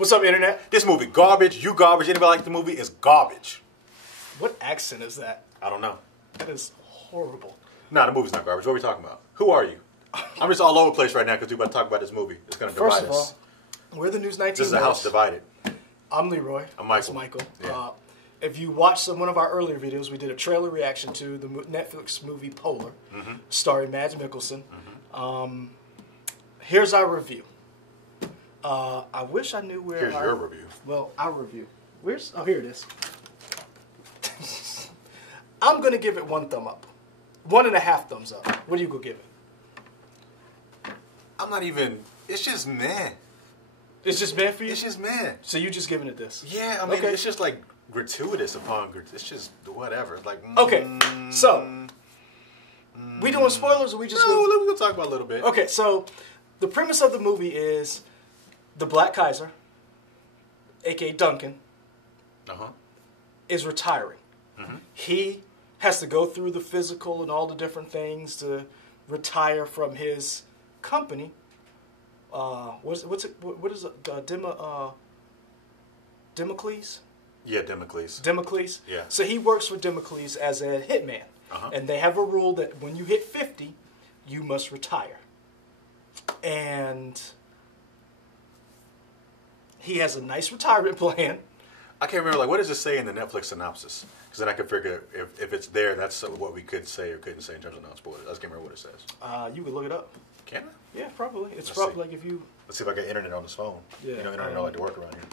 What's up, Internet? This movie garbage. You garbage. Anybody like the movie? It's garbage. What accent is that? I don't know. That is horrible. Nah, the movie's not garbage. What are we talking about? Who are you? I'm just all over the place right now because we're about to talk about this movie. It's going to divide us. First of all, we're the News 19 This is a house divided. I'm Leroy. I'm Michael. That's Michael. Yeah. If you watched one of our earlier videos, we did a trailer reaction to the Netflix movie Polar, starring Mads Mikkelsen. Here's our review. I wish I knew where. Here's your review. Well, our review. Where's? Oh, here it is. I'm gonna give it 1 thumb up, 1.5 thumbs up. What do you go give it? I'm not even. It's just meh. It's just meh for you. It's just meh. So you just giving it this? Yeah, I mean, okay. It's just like gratuitous upon. It's just whatever. It's like. Okay, so we doing spoilers or we just? No, we'll talk about it a little bit. Okay, so the premise of the movie is the Black Kaiser, aka Duncan, is retiring. He has to go through the physical and all the different things to retire from his company. What is it? Democles? Yeah, Democles. Democles? Yeah. So he works for Democles as a hitman. And they have a rule that when you hit 50, you must retire. And he has a nice retirement plan. I can't remember, like, what does it say in the Netflix synopsis? Because then I can figure if it's there, that's what we could say or couldn't say in terms of non-spoilers. I just can't remember what it says. You could look it up. Can I? Yeah, probably. It's Let's probably see. like if you... Let's see if I got internet on this phone. Yeah. You know, internet don't like to work around here.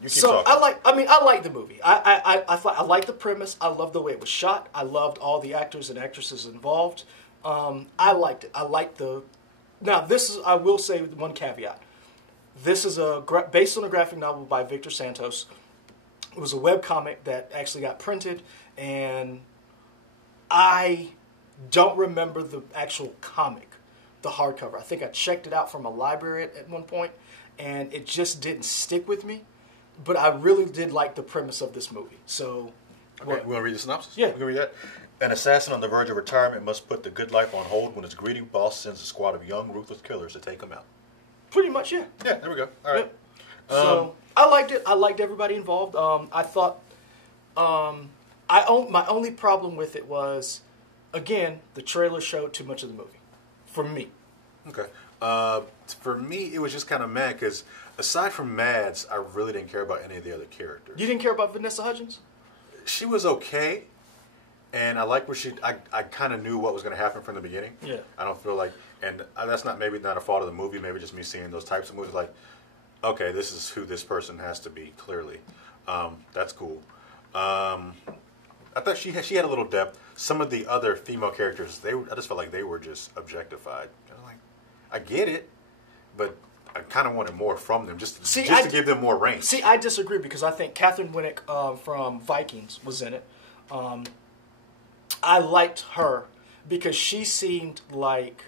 You keep So talking. I like the movie. I like the premise. I love the way it was shot. I loved all the actors and actresses involved. I liked it. I liked the... Now, this is... I will say one caveat. This is based on a graphic novel by Victor Santos. It was a webcomic that actually got printed, and I don't remember the actual comic, the hardcover. I think I checked it out from a library at one point, and it just didn't stick with me. But I really did like the premise of this movie. So, Okay, we want to read the synopsis? Yeah. We can read that. An assassin on the verge of retirement must put the good life on hold when his greedy boss sends a squad of young, ruthless killers to take him out. pretty much, yeah. Yeah, there we go. All right. Yeah. So I liked it. I liked everybody involved. I thought my only problem with it was, again, the trailer showed too much of the movie, for me. Okay. For me, it was just kind of mad because aside from Mads, I really didn't care about any of the other characters. You didn't care about Vanessa Hudgens? She was okay, and I like where I kind of knew what was going to happen from the beginning. Yeah. I don't feel like, and that's maybe not a fault of the movie, maybe just me seeing those types of movies like, okay, this is who this person has to be, clearly. That's cool. I thought she had a little depth. Some of the other female characters, I just felt like they were just objectified. I was like, I get it, but I kind of wanted more from them, just to give them more range. See, I disagree because I think Katheryn Winnick from Vikings was in it. I liked her because she seemed like,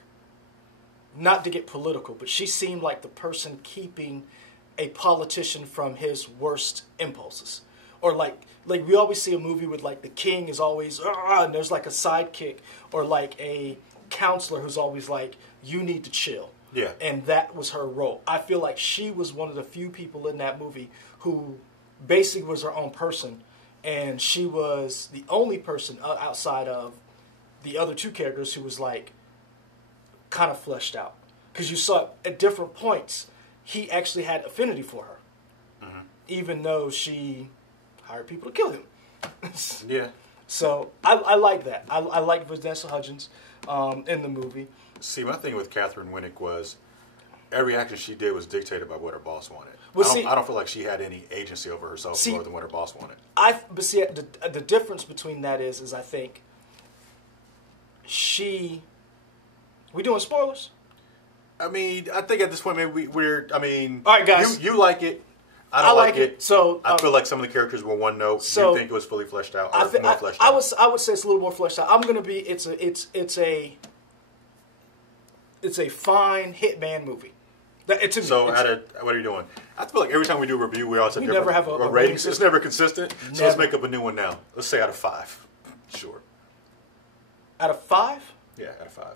not to get political, but she seemed like the person keeping a politician from his worst impulses. Or like we always see a movie with like the king is always, and there's like a sidekick, or like a counselor who's always like, you need to chill. Yeah. And that was her role. I feel like she was one of the few people in that movie who basically was her own person. And she was the only person outside of the other two characters who was like kind of fleshed out. Because you saw at different points, he actually had affinity for her. Even though she hired people to kill him. Yeah. So I like that. I like Vanessa Hudgens in the movie. See, my thing with Katheryn Winnick was every action she did was dictated by what her boss wanted. Well, I don't feel like she had any agency over herself more than what her boss wanted. But see, the difference between that is I think we doing spoilers? I mean, I think at this point maybe we're. I mean, all right, guys, you like it. I don't like it. So I feel like some of the characters were one note. So, you think it was fully fleshed out? Or more fleshed I out? would say it's a little more fleshed out. I'm gonna be. It's a fine hitman movie. So what are you doing? I feel like every time we do a review, we always have different never have a ratings. It's never consistent. Never. So let's make up a new one now. Let's say out of 5. Sure. Out of 5? Yeah, out of 5.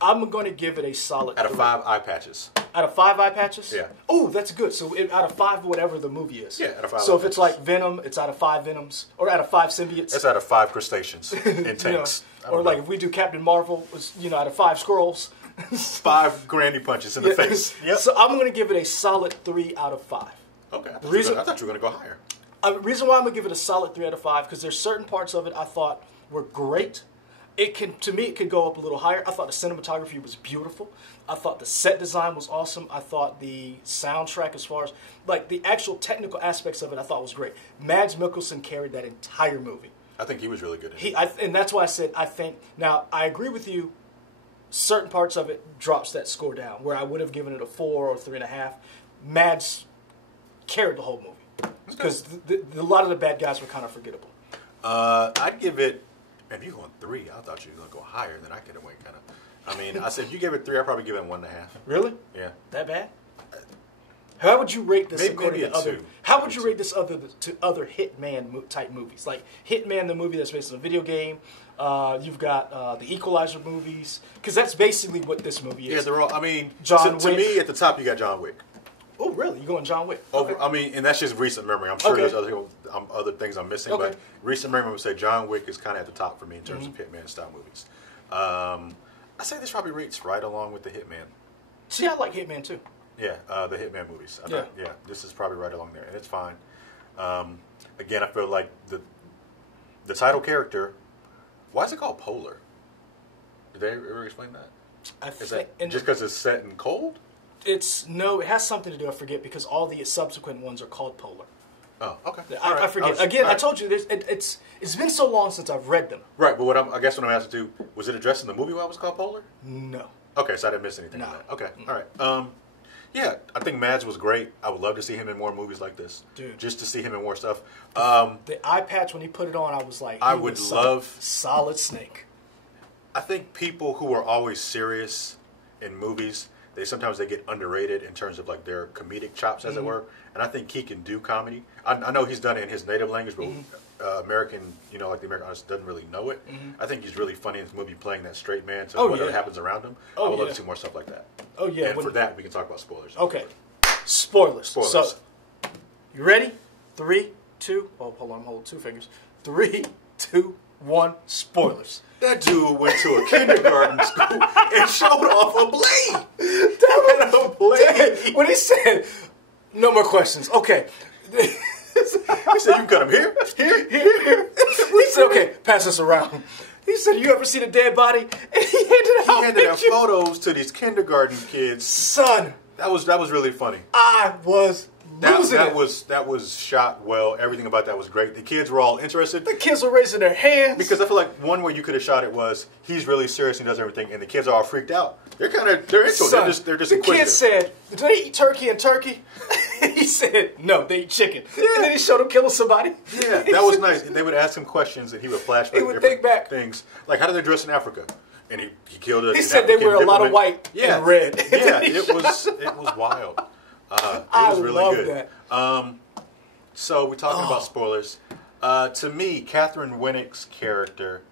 I'm going to give it a solid. Out of 5 eye patches. Out of 5 eye patches? Yeah. Oh, that's good. So out of 5, whatever the movie is. Yeah, out of 5 So eye if it's patches. like Venom, it's out of 5 Venoms. Or out of 5 symbiotes. It's out of 5 crustaceans in tanks. Or like if we do Captain Marvel, it's, out of 5 squirrels. 5 granny punches in the face. Yep. So I'm going to give it a solid 3 out of 5. Okay. I thought you were going to go higher. The reason why I'm going to give it a solid 3 out of 5, because there's certain parts of it I thought were great. To me, it could go up a little higher. I thought the cinematography was beautiful. I thought the set design was awesome. I thought the soundtrack, as far as like the actual technical aspects of it, I thought was great. Mads Mikkelsen carried that entire movie. I think he was really good at it. And that's why I said I think. Now I agree with you. Certain parts of it drops that score down, where I would have given it a 4 or 3.5. Mads carried the whole movie because a lot of the bad guys were kind of forgettable. I'd give it. If you're going 3, I thought you were going to go higher. Then I could have went kind of. I mean, I said if you gave it 3, I'd probably give it 1.5. Really? Yeah. That bad? How would you rate this according maybe to other? 2. How would you rate this to other Hitman type movies, like Hitman, the movie that's based on a video game? You've got the Equalizer movies, because that's basically what this movie is. Yeah, they're all. I mean, John to Wick. me, at the top, you got John Wick. Oh, really? You going John Wick? Over, Okay. I mean, and that's just recent memory. I'm sure Okay. there's other things I'm missing, Okay. but recent memory would say John Wick is kind of at the top for me in terms of Hitman style movies. I say this probably rates right along with the Hitman. See, I like Hitman too. Yeah, the Hitman movies. Yeah, this is probably right along there, and it's fine. Again, I feel like the title character. Why is it called Polar? Did they ever explain that? Is that just because it's set in cold? It has something to do. I forget, because all the subsequent ones are called Polar. Oh, okay. I forget. I told you it's been so long since I've read them. Right, but I guess what I'm asking to was it addressed in the movie why it was called Polar? No. Okay, so I didn't miss anything. No. On that. Okay, all right. Yeah, I think Mads was great. I would love to see him in more movies like this. Dude. Just to see him in more stuff. The eye patch, when he put it on, I was like, I would love Solid Snake. I think people who are always serious in movies, sometimes they get underrated in terms of like their comedic chops, as it were. And I think he can do comedy. I know he's done it in his native language, but American, like the American audience doesn't really know it. I think he's really funny in this movie, playing that straight man to whatever happens around him. I would love to see more stuff like that. Oh yeah. And for that, we can talk about spoilers. Okay. Spoilers. Spoilers. So, you ready? 3, 2. Oh, hold on. I'm holding 2 fingers. 3, 2, 1. Spoilers. That dude went to a kindergarten school and showed off a blade. A blade. When he said, "No more questions," okay. He said, "You cut him here, here." He said, "Okay, pass this around." He said, "You ever seen a dead body?" And he handed out photos to these kindergarten kids. Son, that was really funny. I was losing it. That was shot well. Everything about that was great. The kids were all interested. The kids were raising their hands. Because I feel like one way you could have shot it was he's really serious and does everything, and the kids are all freaked out. They're into it. They're just the inquisitive. kid said, "Do they eat turkey and turkey?" He said, "No, they eat chicken." Yeah. And then he showed him killing somebody. Yeah, that was nice. And they would ask him questions, and he would flash back different things. Like, how do they dress in Africa? And he killed a. He said they wear a lot of white and red. Yeah, it was wild. It was really love good. That. So we're talking about spoilers. To me, Katheryn Winnick's character,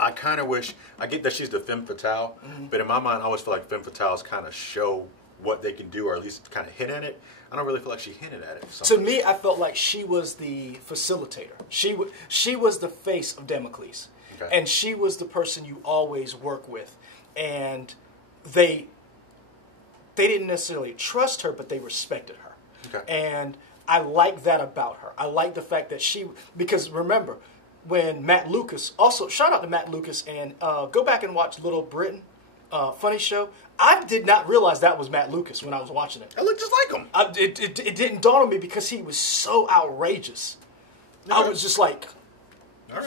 I kind of wish, I get that she's the femme fatale, but in my mind, I always feel like femme fatales kind of show what they can do, or at least kind of hint at it. I don't really feel like she hinted at it. To me, I felt like she was the facilitator. She was the face of Damocles. Okay. And she was the person you always work with. And they didn't necessarily trust her, but they respected her. Okay. And I like that about her. I like the fact that because remember, when Matt Lucas, also shout out to Matt Lucas, and go back and watch Little Britain, funny show. I did not realize that was Matt Lucas when I was watching it. I looked just like him. It didn't dawn on me because he was so outrageous. I was just like,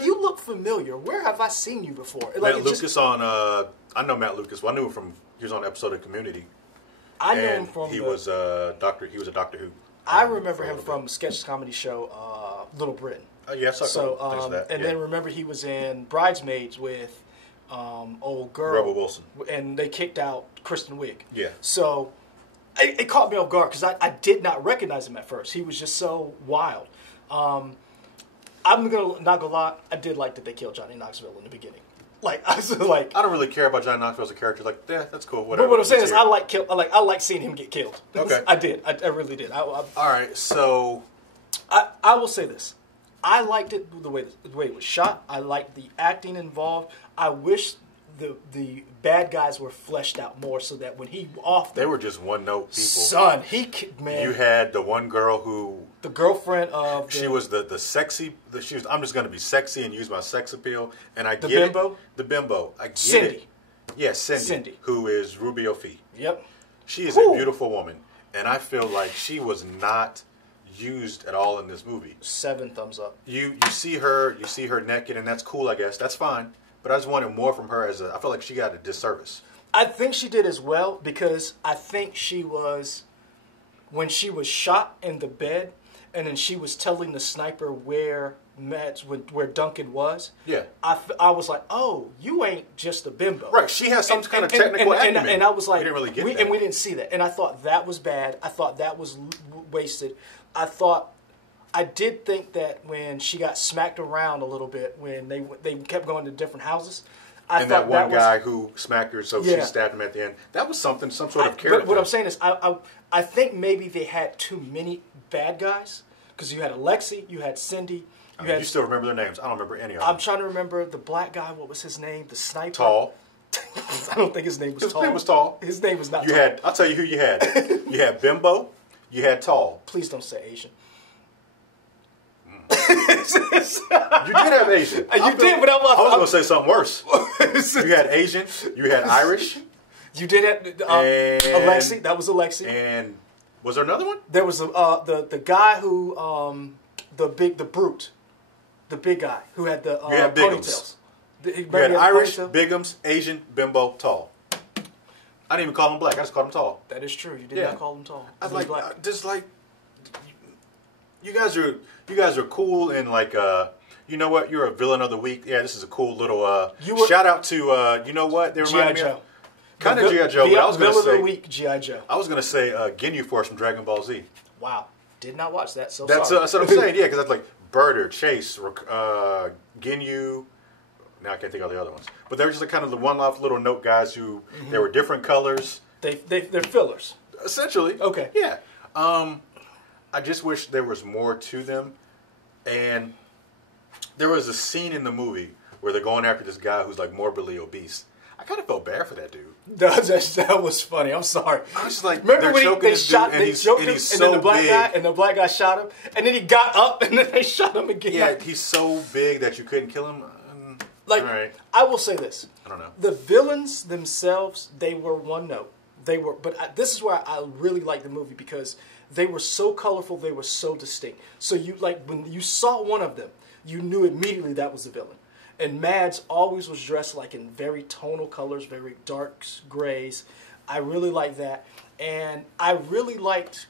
you look familiar. Where have I seen you before? Matt Lucas on, I know Matt Lucas. Well, I knew him from, he was on an episode of Community. I knew him from he was a Doctor Who. I remember him from a sketch comedy show, Little Britain. Yes, and then remember he was in Bridesmaids with old girl Rebel Wilson, and they kicked out Kristen Wiig. Yeah. So it caught me off guard because I did not recognize him at first. He was just so wild. I'm not gonna lie, I did like that they killed Johnny Knoxville in the beginning. Like I was like, I don't really care about Johnny Knoxville as a character. Like, yeah, that's cool. Whatever. but what I'm saying is, He's I here. like seeing him get killed. Okay. I did. I really did. All right, so I will say this. I liked it the way it was shot. I liked the acting involved. I wish the bad guys were fleshed out more so that when he off they were just one note people. Son, man. You had the one girl who the girlfriend of she was the sexy. She was. I'm just going to be sexy and use my sex appeal. And I the get bimbo. It. The bimbo. I get Cindy. it. Yeah, Cindy. Who is Rubio Fee. Yep. She is a beautiful woman, and I feel like she was not used at all in this movie. 7 thumbs up. You see her naked, and that's cool. I guess that's fine. But I just wanted more from her I feel like she got a disservice. I think she did as well because I think when she was shot in the bed and then she was telling the sniper where Duncan was. Yeah. I was like, oh, you ain't just a bimbo. Right. She has some kind of technical acumen. And I was like, we didn't really get that. And we didn't see that. And I thought that was bad. I thought that was wasted. I did think that when she got smacked around a little bit, when they kept going to different houses, I and thought that one guy who smacked her, so she stabbed him at the end. That was some sort of character. But what I'm saying is, I think maybe they had too many bad guys because you had Alexi, you had Cindy, you still remember their names? I don't remember any of them. I'm trying to remember the black guy. What was his name? The sniper. Tall. I don't think his name was Tall. His name was Tall. His name was not. You Tall. had. I'll tell you who you had. You had Bimbo. You had Tall. Please don't say Asian. You did have Asian. You did, but I was going to say something worse. You had Asian. You had Irish. You did have Alexi. That was Alexi. And was there another one? There was the guy who the brute, the big guy who had the you had ponytails. You had Irish, Bigums, Asian, Bimbo, Tall. I didn't even call him black. I just called him Tall. That is true. You did not call him tall. I was like, black. Just like you guys are cool and like you know what? You're a villain of the week. Yeah, this is a cool little shout out to you know what? They remind me of kind of G.I. Joe. But I was going to say villain of the week, G.I. Joe. I was going to say Ginyu Force from Dragon Ball Z. Wow, did not watch that. So that's sorry. That's what I'm saying. Yeah, because that's like Birder, Chase, Ginyu. Now I can't think of the other ones, but they were just like kind of the one-off little note guys who they were different colors. They're fillers, essentially. Okay. Yeah. I just wish there was more to them, and there was a scene in the movie where they're going after this guy who's like morbidly obese. I kind of felt bad for that dude. That was funny. I'm sorry. I was just like, remember when they shot him, and then the black guy, and the black guy shot him, and then he got up, and then they shot him again. Yeah, he's so big that you couldn't kill him. Like, all right. I will say this. I don't know. The villains themselves, they were one note. This is why I really like the movie because they were so colorful, they were so distinct. So when you saw one of them, you knew immediately that was the villain. And Mads always was dressed like in very tonal colors, very dark grays. I really liked that. And I really liked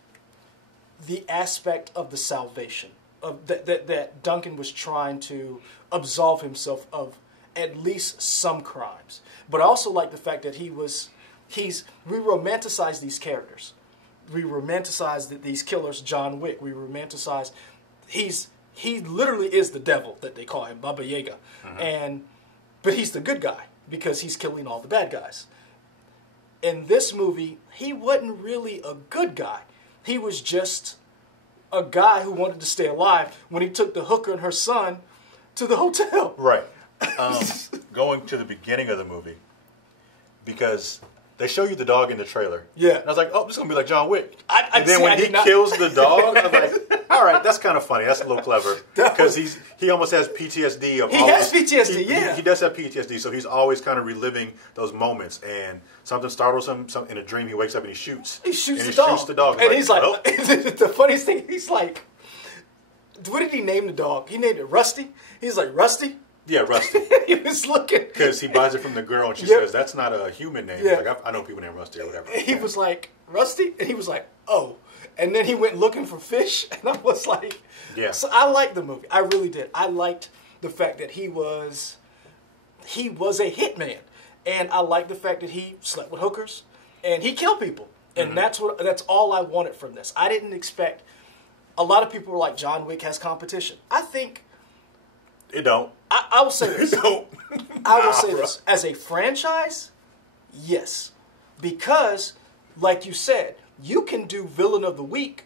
the aspect of the salvation of that Duncan was trying to absolve himself of at least some crimes. But I also like the fact that we romanticize these characters. We romanticize these killers, John Wick. We romanticize, he literally is the devil that they call him, Baba Yaga. But he's the good guy because he's killing all the bad guys. In this movie, he wasn't really a good guy. He was just a guy who wanted to stay alive when he took the hooker and her son to the hotel. Right. Going to the beginning of the movie, because they show you the dog in the trailer. Yeah. And I was like, oh, this is going to be like John Wick. And then when he kills the dog, I was like, all right, that's kind of funny. That's a little clever. Because he almost has PTSD. PTSD, He does have PTSD, so he's always kind of reliving those moments. And something startles him. In a dream, he wakes up and he shoots. He shoots the dog. And he's like, oh. The funniest thing, he's like, what did he name the dog? He named it Rusty. He's like, Rusty? Yeah, Rusty. He was looking. Because he buys it from the girl and she says, that's not a human name. Yeah. Like, I know people named Rusty or whatever. He was like, Rusty? And he was like, oh. And then he went looking for fish. And I was like, yeah. So I liked the movie. I really did. I liked the fact that he was a hitman. And I liked the fact that he slept with hookers and he killed people. And that's all I wanted from this. I didn't expect, a lot of people were like, John Wick has competition. I think It don't. I will say this. It don't. I will say this. As a franchise, yes. Because, like you said, you can do Villain of the Week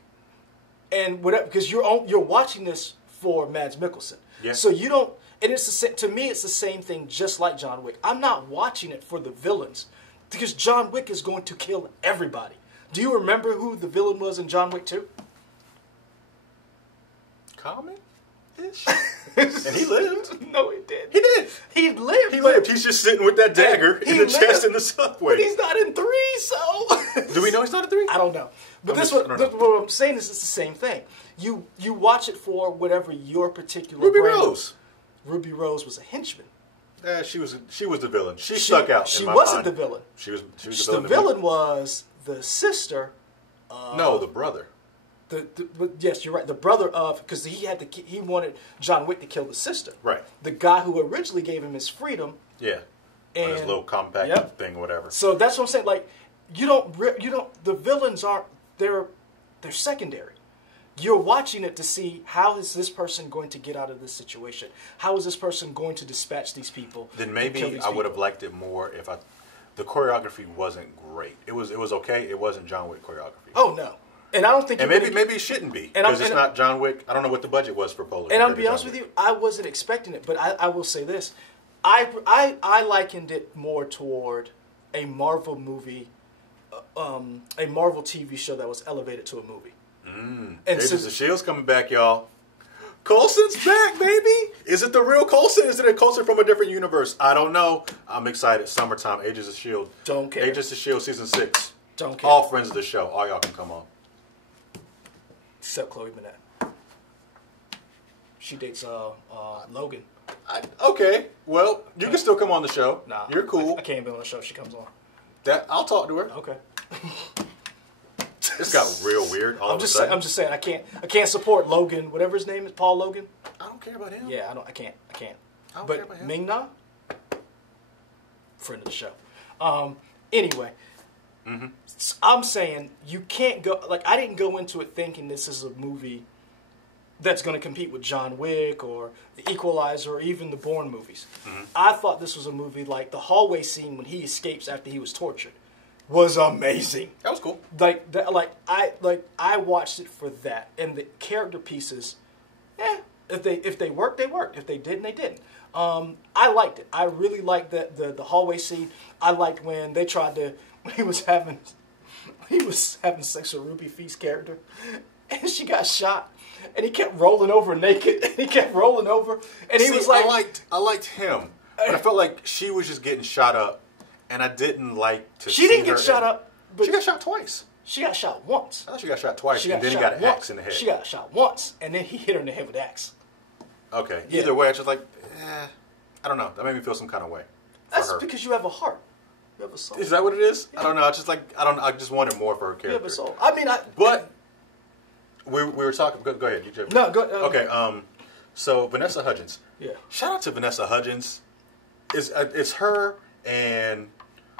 and whatever, because you're watching this for Mads Mikkelsen. Yeah. So you don't, and to me, it's the same thing, just like John Wick. I'm not watching it for the villains, because John Wick is going to kill everybody. Do you remember who the villain was in John Wick 2? Common-ish? And he lived. No, he did. He did. He lived. He lived. He's just sitting with that dagger in the chest in the subway. But he's not in 3, so... Do we know he's not in 3? I don't know. But what I'm saying is it's the same thing. You watch it for whatever your particular Ruby brand Rose. Ruby Rose was a henchman. She was the villain. She stuck out. She in my wasn't mind. the villain. She was the villain. The villain was the sister. No, the brother. Yes, you're right. The brother of, because he wanted John Wick to kill the sister. Right. The guy who originally gave him his freedom. Yeah. On his little compact thing, or whatever. So that's what I'm saying. Like, you don't. The villains aren't. They're secondary. You're watching it to see how is this person going to get out of this situation. How is this person going to dispatch these people? Then maybe I would have liked it more if the choreography wasn't great. It was okay. It wasn't John Wick choreography. Oh no. And I don't think. And maybe it shouldn't be, because it's not John Wick. I don't know what the budget was for Polar. And I'll be honest with you, I wasn't expecting it, but I will say this: I likened it more toward a Marvel movie, a Marvel TV show that was elevated to a movie. And Agents of Shield's coming back, y'all. Coulson's back, baby. Is it the real Coulson? Is it a Coulson from a different universe? I don't know. I'm excited. Summertime. Agents of Shield. Don't care. Agents of Shield season 6. Don't care. All friends of the show. All y'all can come on. Except Chloe Bennett. She dates Logan. Okay. Well, you can still come on the show. Nah, you're cool. I can't be on the show. She comes on. I'll talk to her. Okay. This got real weird. I'm just saying. I can't support Logan. Whatever his name is, Paul Logan. I don't care about him. Yeah, I can't. I don't But care about him. Ming-Na, friend of the show. Anyway, I'm saying you can't go. Like, I didn't go into it thinking this is a movie that's going to compete with John Wick or The Equalizer or even the Bourne movies. I thought this was a movie like the hallway scene when he escapes after he was tortured was amazing. That was cool. I watched it for that, and the character pieces. If they worked, they worked. If they didn't, they didn't. I liked it. I really liked the hallway scene. I liked when they tried to. When he was having sex with Ruby Feast's character, and she got shot, and he kept rolling over naked, and he kept rolling over, and he was like, I liked him, but I felt like she was just getting shot up, and I didn't like to. She didn't get shot up, but she got shot twice. She got shot once. I thought she got shot twice, and then he got an axe in the head. She got shot once, and then he hit her in the head with an axe. Okay. Yeah. Either way, I was just like, I don't know. That made me feel some kind of way. That's because you have a heart. You have a soul. Is that what it is? Yeah. I don't know. I just wanted more for her character. You have a soul. I mean, but we were talking. Go ahead. You jump. No, go. Okay. So Vanessa Hudgens. Yeah. Shout out to Vanessa Hudgens. It's her and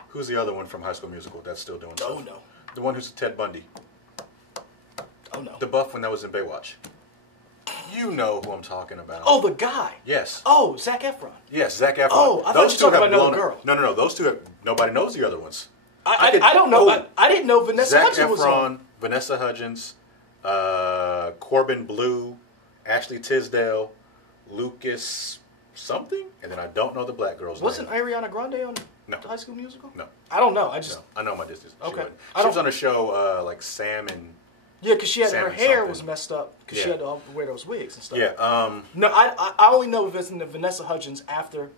who's the other one from High School Musical that's still doing stuff? Oh no. The one who's Ted Bundy. Oh no. The buff one that was in Baywatch. You know who I'm talking about. Oh, the guy. Yes. Oh, Zac Efron. Yes, Zac Efron. Oh, I thought you were talking about another girl. No. Those two. Nobody knows the other ones. I don't know. I didn't know Vanessa Hudgens was on. Vanessa Hudgens, Corbin Blue, Ashley Tisdale, Lucas something, and then I don't know the black girl's Wasn't name. Ariana Grande on No. High School Musical? No. I don't know. I know my distance. Okay. She was on a show like Sam and. Yeah, because she had Sam her and hair something. was messed up because she had to wear those wigs and stuff. Yeah. No, I only know Vanessa Hudgens after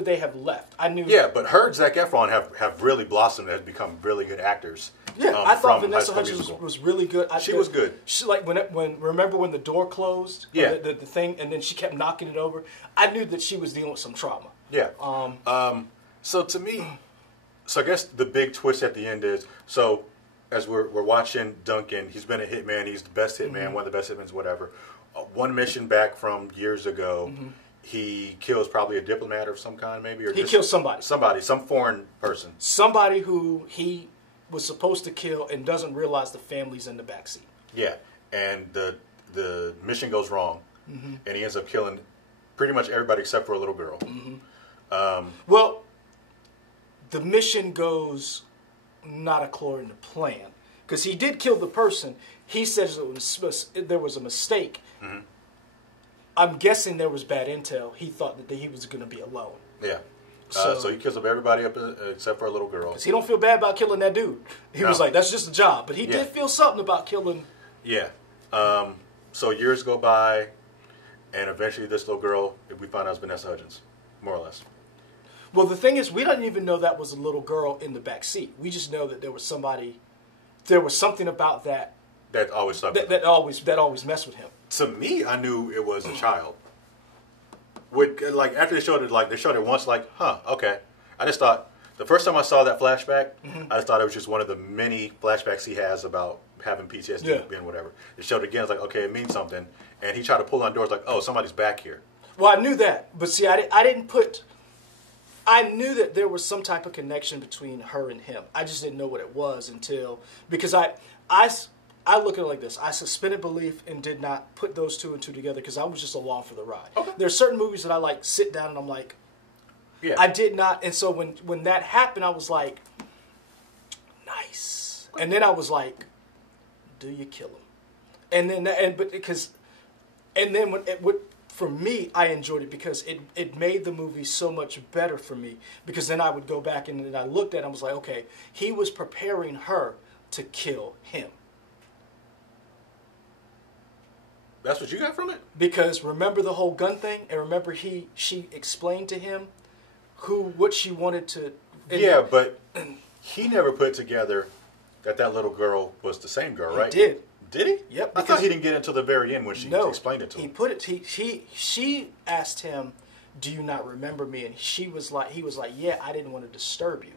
they have left. I knew. Yeah, but her and Zac Efron have really blossomed and have become really good actors. Yeah, I thought from Vanessa High School Hudgens Musical. was really good. She was good. She like remember when the door closed? Yeah. The thing, and then she kept knocking it over. I knew that she was dealing with some trauma. Yeah. So to me, I guess the big twist at the end is as we're watching Duncan, he's been a hitman. He's the best hitman, one of the best hitmans, whatever. One mission back from years ago, he kills probably a diplomat of some kind, maybe, or He kills somebody. Some foreign person. Somebody who he was supposed to kill and doesn't realize the family's in the backseat. Yeah, and the mission goes wrong, and he ends up killing pretty much everybody except for a little girl. Well, the mission goes not according to plan. Because he did kill the person. He says there was a mistake. I'm guessing there was bad intel. He thought that he was going to be alone. Yeah. So he kills up everybody up except for a little girl. Because he don't feel bad about killing that dude. He was like, that's just a job. But he did feel something about killing. Yeah. So years go by, and eventually this little girl, we find out, is Vanessa Hudgens, more or less. Well, the thing is, we didn't even know that was a little girl in the back seat. We just know that there was something about that that always stuck. That always messed with him. To me, I knew it was a child. After they showed it once, okay. I just thought, the first time I saw that flashback, I just thought it was just one of the many flashbacks he has about having PTSD and whatever. They showed it again, it's like, okay, it means something. And he tried to pull on doors like, oh, somebody's back here. Well, I knew that. But see, I knew that there was some type of connection between her and him. I just didn't know what it was because I look at it like this. I suspended belief and did not put those two and two together because I was just along for the ride. Okay. There are certain movies that I sit down and I'm like, I did not. And so when that happened, I was like, nice. And then I was like, do you kill him? For me, I enjoyed it because it made the movie so much better for me. Because then I would go back and then I looked at it and I was like, okay, he was preparing her to kill him. That's what you got from it? Because remember the whole gun thing? And remember she explained to him what she wanted to... Yeah, but he never put together that little girl was the same girl, right? He did. Did he? Yep. I thought he didn't get until the very end when she explained it to him. She asked him, "Do you not remember me?" And he was like, "Yeah, I didn't want to disturb you."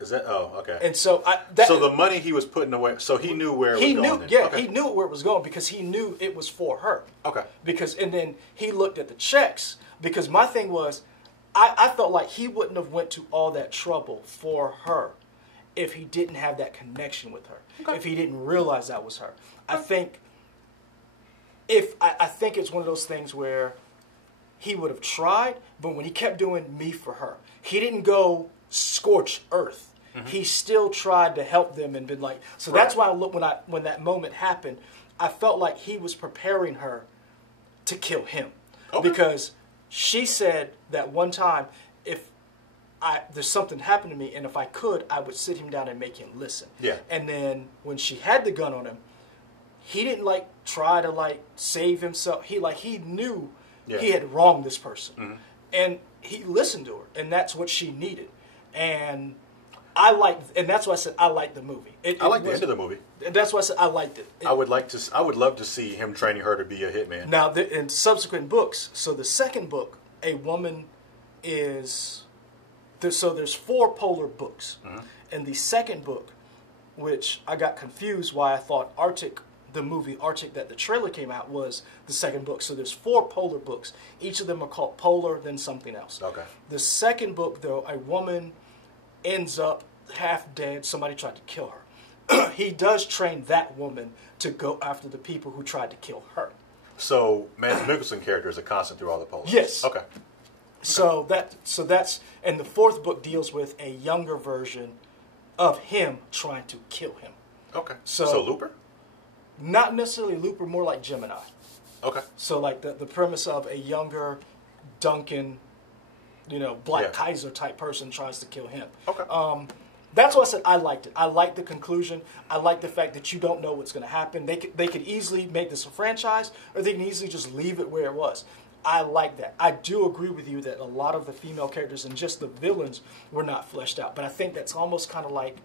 Is that? Oh, okay. And so so the money he was putting away, so he knew where it was going. He knew where it was going because he knew it was for her. Okay. And then he looked at the checks because my thing was, I felt like he wouldn't have went to all that trouble for her if he didn't have that connection with her. Okay. If he didn't realize that was her. I think it's one of those things where he would have tried, but when he kept doing me for her, he didn't go scorch earth. He still tried to help them and been like, so that's why when that moment happened, I felt like he was preparing her to kill him. Okay. Because she said that one time, if there's something happened to me, and if I could, I would sit him down and make him listen. Yeah. And then when she had the gun on him, he didn't try to save himself. He knew he had wronged this person, and he listened to her, and that's what she needed. And that's why I said I liked the movie. I liked the end of the movie. And that's why I said I liked it. I would love to see him training her to be a hitman. Now, in subsequent books, so the second book, a woman is. So there's 4 polar books. And the second book, which I got confused why I thought the movie Arctic that the trailer came out was the second book. So there's 4 polar books. Each of them are called Polar, then something else. Okay. The second book, though, a woman ends up half dead. Somebody tried to kill her. He does train that woman to go after the people who tried to kill her. So Mads Mikkelsen character is a constant through all the polars. Yes. Okay. So that's and the 4th book deals with a younger version of him trying to kill him. Okay. So Looper? Not necessarily Looper, more like Gemini. Okay. So the premise of a younger Duncan, Black Kaiser type person tries to kill him. Okay. That's why I said I liked it. I liked the conclusion. I liked the fact that you don't know what's going to happen. They could easily make this a franchise, or they can easily just leave it where it was. I like that. I do agree with you that a lot of the female characters and just the villains were not fleshed out. But I think that's almost kind of like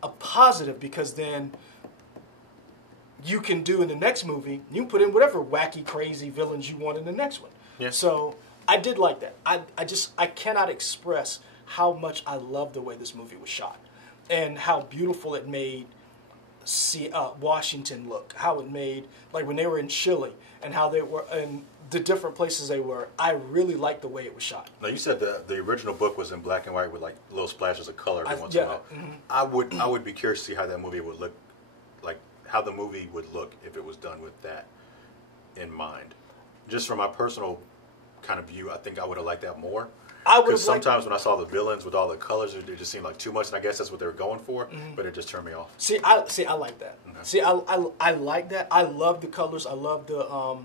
a positive because then you can do in the next movie, you can put in whatever wacky, crazy villains you want in the next one. Yeah. So I did like that. I cannot express how much I love the way this movie was shot and how beautiful it made Washington look, how it made, when they were in Chile and how they were in the different places they were. I really liked the way it was shot. Now you said the original book was in black and white with little splashes of color every once in a while. I would be curious to see how that movie would look, how the movie would look if it was done with that in mind. just from my personal kind of view, I think I would have liked that more. I would Because have liked. sometimes when I saw the villains with all the colors, it just seemed like too much, and I guess that's what they were going for. But it just turned me off. See, I like that. Okay. See, I like that. I love the colors. I love the.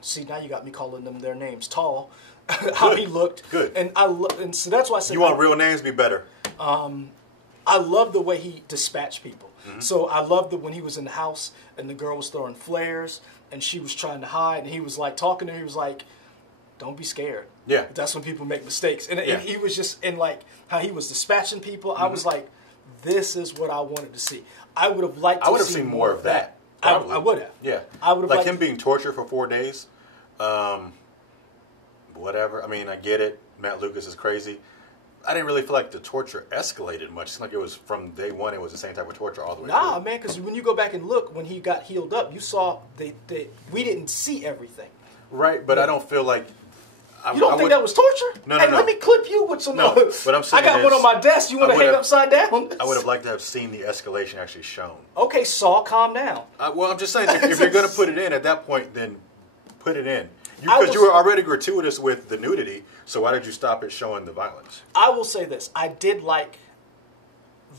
See, now you got me calling them their names. Tall, how he looked. Good. And and so that's why I said You want real names to be better. I love the way he dispatched people. So I loved when he was in the house and the girl was throwing flares and she was trying to hide and he was like talking to her. He was like, "Don't be scared." Yeah. That's when people make mistakes. And he was just in like how he was dispatching people. I was like, this is what I wanted to see. I would have liked to I would have see seen more of that. I would have. Yeah. I would have like liked him being tortured for 4 days. Whatever. I mean, I get it. Matt Lucas is crazy. I didn't really feel like the torture escalated much. It's like it was from day one. It was the same type of torture all the way Nah, through. man, because when you go back and look, when he got healed up, you saw we didn't see everything. Right, but I don't feel like... You don't think that was torture? No, hey, no. let me clip you with some... No, what I'm saying I got one on my desk. You want to hang upside down? I would have liked to have seen the escalation actually shown. Okay, Saul, calm down. Well, I'm just saying, if you're going to put it in at that point, then put it in. Because you were already gratuitous with the nudity, so why did you stop it showing the violence? I will say this. I did like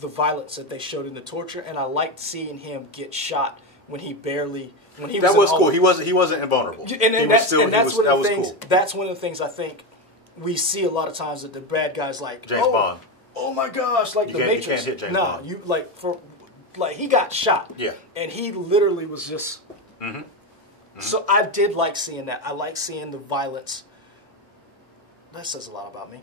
the violence that they showed in the torture, and I liked seeing him get shot when he barely... That was cool. He wasn't invulnerable. That's one of the things. Cool. That's one of the things I think we see a lot of times that the bad guys like James Bond. Oh my gosh, like the Matrix. You can't hit James Bond. You he got shot. Yeah. And he literally was just. So I did like seeing that. I like seeing the violence. That says a lot about me.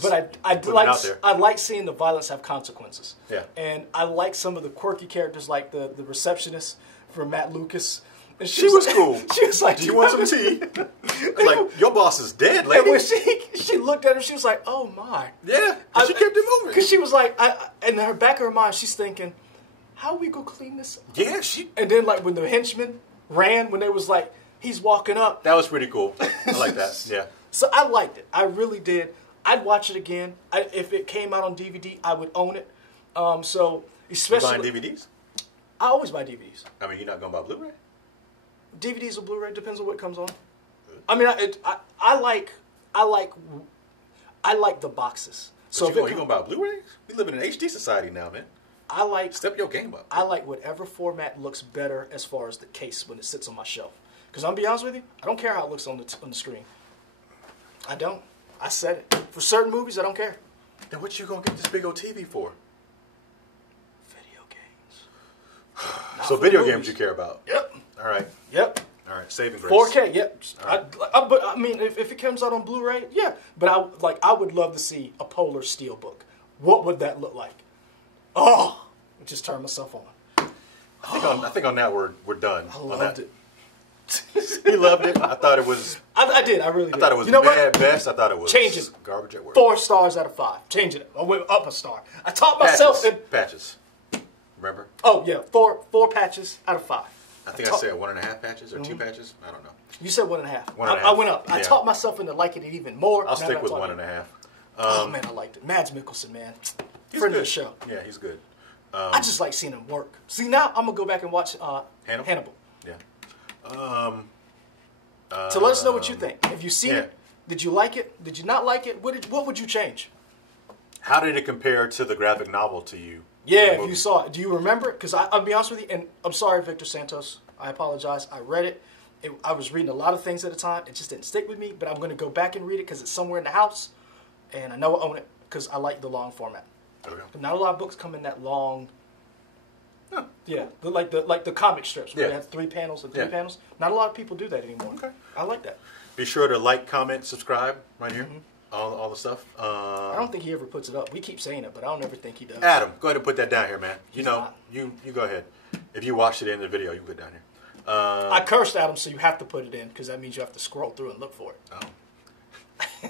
But I like seeing the violence have consequences. Yeah. And I like some of the quirky characters, like the receptionist from Matt Lucas. And she was cool. She was like, "Do you want some tea?" Like, your boss is dead, lady. And when she looked at him, she was like, "Oh my." Yeah. She kept it moving. Because she was like, in her back of her mind, she's thinking, "How are we gonna clean this up?" Yeah, And then like when the henchman ran, when they was like, he's walking up. That was pretty cool. I like that. Yeah. So I liked it. I really did. I'd watch it again. If it came out on DVD, I would own it. So especially you buying DVDs? I always buy DVDs. I mean, you're not gonna buy Blu-ray? DVDs or Blu-ray depends on what comes on. I mean, I like the boxes. So you gonna buy Blu-rays? We live in an HD society now, man. Step your game up. I like whatever format looks better as far as the case when it sits on my shelf. Because I'm gonna be honest with you, I don't care how it looks on the screen. I don't. I said it. For certain movies, I don't care. Then what you gonna get this big old TV for? Video games. So video games you care about? Yep. All right. Yep. All right. Saving grace. 4K. Yep. Right. But I mean, if it comes out on Blu-ray, yeah. But I would love to see a Polar Steelbook. What would that look like? Oh, I just turned myself on. I think on that we're done. I loved it. He loved it. I thought it was. I did. I really did. I thought it was meh at best. I thought it was change it. Garbage at worst. 4 stars out of 5. Change it. I went up a star. I taught myself. Patches. Remember? Oh yeah, 4 patches out of 5. I think I said 1.5 patches or 2 patches. I don't know. You said 1.5. 1.5. I went up. Yeah. I taught myself into liking it even more. I'll stick with 1.5. Oh man, I liked it. Mads Mikkelsen, man, He's friend good. of the show. Yeah, he's good. I just like seeing him work. See, now I'm gonna go back and watch Hannibal. Yeah. So let us know what you think. Have you seen it? Did you like it? Did you not like it? What would you change? How did it compare to the graphic novel to you? Yeah, if you saw it. Do you remember it? Because I'll be honest with you, and I'm sorry, Victor Santos. I apologize. I read it. I was reading a lot of things at a time. It just didn't stick with me, but I'm going to go back and read it because it's somewhere in the house, and I know I own it because I like the long format. Okay. Not a lot of books come in that long. Huh. Yeah, like the comic strips where Yeah. they have 3 panels and 3 panels. Not a lot of people do that anymore. Okay. I like that. Be sure to like, comment, subscribe right here. All the stuff. I don't think he ever puts it up. We keep saying it, but I don't ever think he does. Adam, go ahead and put that down here, man. You know, not. you go ahead. If you watched it in the video, you can put it down here. I cursed Adam, so you have to put it in because that means you have to scroll through and look for it.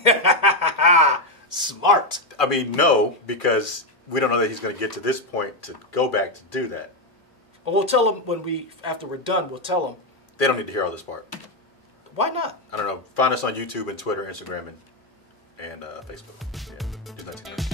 Oh. Smart. I mean, no, because we don't know that he's going to get to this point to go back to do that. Well, we'll tell him after we're done. We'll tell him. They don't need to hear all this part. Why not? I don't know. Find us on YouTube and Twitter, Instagram, and Facebook. Yeah, just 19 nerds.